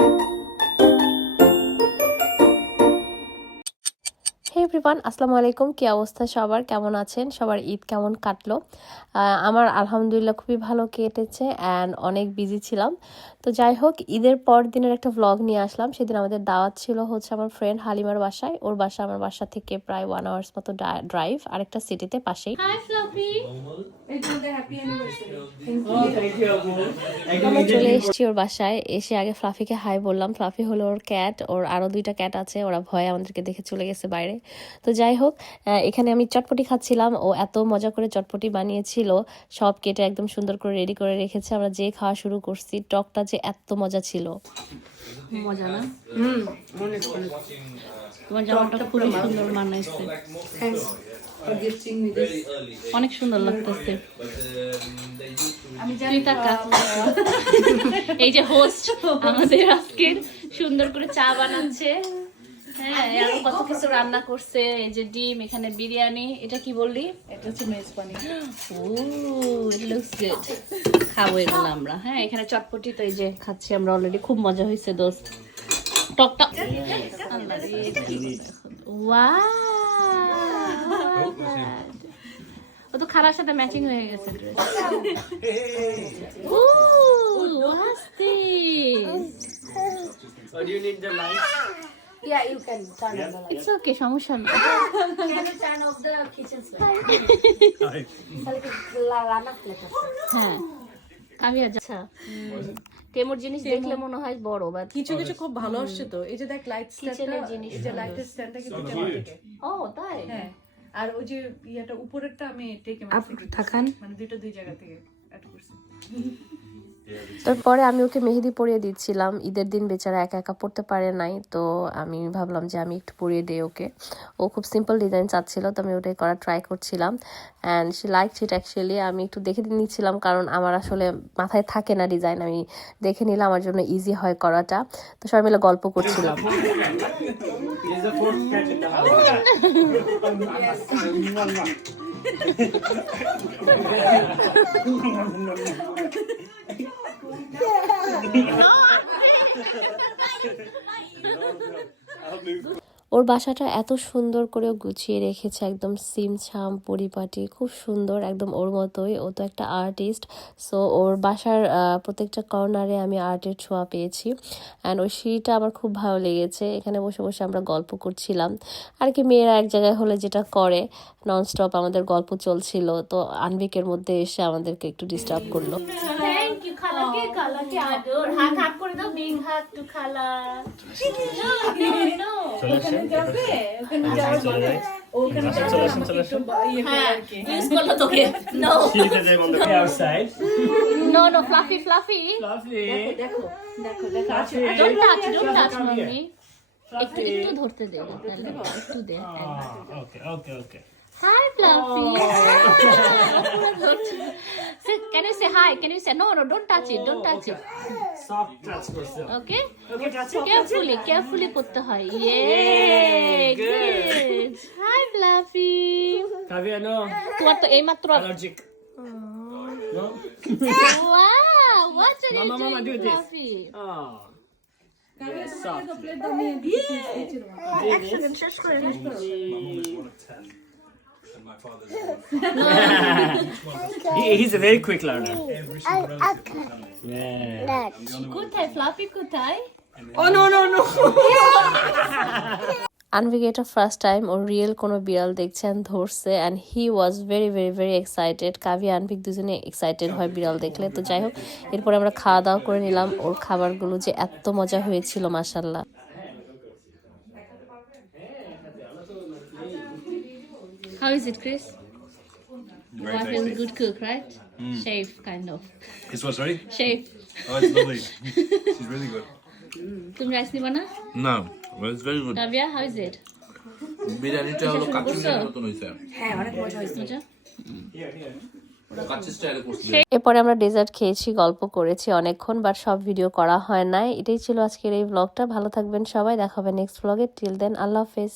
হে everyone, আসসালামু আলাইকুম। কি অবস্থা সবার, কেমন আছেন? সবার ঈদ কেমন কাটলো? আমার আলহামদুলিল্লাহ খুবই ভালো কেটেছে অ্যান্ড অনেক বিজি ছিলাম। তো যাই হোক, ঈদের পর দিনের একটা ভ্লগ নিয়ে আসলাম। সেদিন আমাদের দাওয়াত ছিল হচ্ছে আমার ফ্রেন্ড হালিমার বাসায়। ওর বাসা আমার বাসা থেকে প্রায় 1 আওয়ার্স মতো ড্রাইভ, আরেকটা সিটিতে পাশেই। হাই ফ্লাফি, আমরা চলে এসেছি ওর বাসায়। এসে আগে ফ্লাফিকে হাই বললাম। ফ্লাফি হলো ওর ক্যাট, ওর আরো 2টা ক্যাট আছে, ওরা ভয়ে আমাদেরকে দেখে চলে গেছে বাইরে। তো যাই হোক, এখানে আমি চটপটি খাচ্ছিলাম। ও এত মজা করে চটপটি বানিয়েছিল, সব কেটে একদম সুন্দর করে রেডি করে রেখেছে। আমরা যে খাওয়া শুরু করছি, টকটা যে এত মজা ছিল। মজা না? তোমার জামাটা খুবই সুন্দর মানাইছে, অনেক সুন্দর লাগতেছে। এই যে হোস্ট আমাদের আজকের সুন্দর করে চা বানাচ্ছে, হ্যাঁ, আর কত কিছু রান্না করছে। এই যে ডিম, এখানে বিরিয়ানি। এটা কি বললি? এটা হচ্ছে মেজবানি। ও, ইট লুকস গুড। খাবো এগুলো আমরা। হ্যাঁ, এখানে চটপটি তো এই যে খাচ্ছি আমরা অলরেডি। খুব মজা হয়েছে দোস্ত। টকটা ওয়াও, ও তো খারার সাথে ম্যাচিং হয়ে গেছে dress. Oh what's this? Do you need the light? Yeah, you can turn on the light. It's okay, সমস্যা না। Can you turn off the kitchen light? Lana plate. হ্যাঁ, আমি আচ্ছা তেমুর জিনিস দেখলে মনে হয় বড়, বা কিছু কিছু খুব ভালো আসছে তো। এই যে দেখ লাইট স্ট্যান্ডটা, জিনিস এই যে লাইটের স্ট্যান্ডটা কিন্তু টেমা থেকে। ও তাই? হ্যাঁ, আর ওই যে ইয়াটা উপরেরটা আমি টেকে থাকান মানে দুই জায়গা থেকে অ্যাড করছি। তারপরে আমি ওকে মেহেদি পরিয়ে দিচ্ছিলাম। ঈদের দিন বেচারা একা একা পড়তে পারে নাই, তো আমি ভাবলাম যে আমি একটু পরিয়ে দিই ওকে। ও খুব সিম্পল ডিজাইন চাচ্ছিল, তো আমি ওটাই করা ট্রাই করছিলাম and she like it actually. আমি একটু দেখে নিচ্ছিলাম, কারণ আমার আসলে মাথায় থাকে না ডিজাইন, আমি দেখে নিলাম, আমার জন্য ইজি হয় করাটা। তো সবাই মিলে গল্প করছিলাম। He's the fourth cat in the ওর বাসাটা এত সুন্দর করে গুছিয়ে রেখেছে, একদম সিমছাম পরিপাটি, খুব সুন্দর, একদম ওর মতোই। ও তো একটা আর্টিস্ট, সো ওর বাসার প্রত্যেকটা কর্নারে আমি আর্টের ছোঁয়া পেয়েছি অ্যান্ড ওই সিঁড়িটা আমার খুব ভালো লেগেছে। এখানে বসে বসে আমরা গল্প করছিলাম, আর কি মেয়েরা এক জায়গায় হলে যেটা করে, ননস্টপ আমাদের গল্প চলছিল। তো আনবিকের মধ্যে এসে আমাদেরকে একটু ডিস্টার্ব করলো। থ্যাংক ইউ খালাকে, খালাকে আদর। হাত হাত করে দাও, বিগ হাত টু খালা। নো হ্যাঁ, ইউজ করলো তোকে। No outside. No no, Fluffy Fluffy, Lovely. দেখো ডোন্ট টাচ মাম্মি। একটু একটু ধরতে দে, একটু দে। Okay. Hi Fluffy. Can you say hi? Can you say no? Don't touch it. Don't touch it. Soft touch person. Okay? Okay, touch it. Carefully করতে হয়. Yeah, good. Hi Fluffy. Kavya, no. তোমার তো এইমাত্র Allergic. No? wow, what are you Mama, doing, do this. Fluffy? Oh. Soft. He's a very quick learner. Yeah. কোথায় Fluffy কোথায়? Oh no. Anvik এটা first time ওর real কোনো বিড়াল দেখছেন, ধরছে and he was very very very excited. Kavi Anvik দুজনে excited হয় বিড়াল দেখলে। তো যাই হোক, এরপরে আমরা খাওয়া দাওয়া করে নিলাম। ওর খাবারগুলো যে এত মজা হয়েছিল মাশাল্লাহ। How is it, Chris? Wife is a good cook, right? Chef, kind of. It's what, sorry? Chef. Oh, it's lovely. She's really good. তুমি রাইস নিবা না? No, well, it's very good. Kavya, how is it? বিরিয়ানিটা হলো কাচ্চি স্টাইলের মতন হইছে। হ্যাঁ, অনেক মজা হয়েছে। মজা? কাচ্চি স্টাইলে করছি। এরপরে আমরা ডেজার্ট খেয়েছি, গল্প করেছি অনেকক্ষণ, বাট সব ভিডিও করা হয় নাই। এটাই ছিল আজকের এই ব্লগটা। ভালো থাকবেন সবাই, দেখা হবে নেক্সট ব্লগে। টিল দেন, আল্লাহ হাফেজ।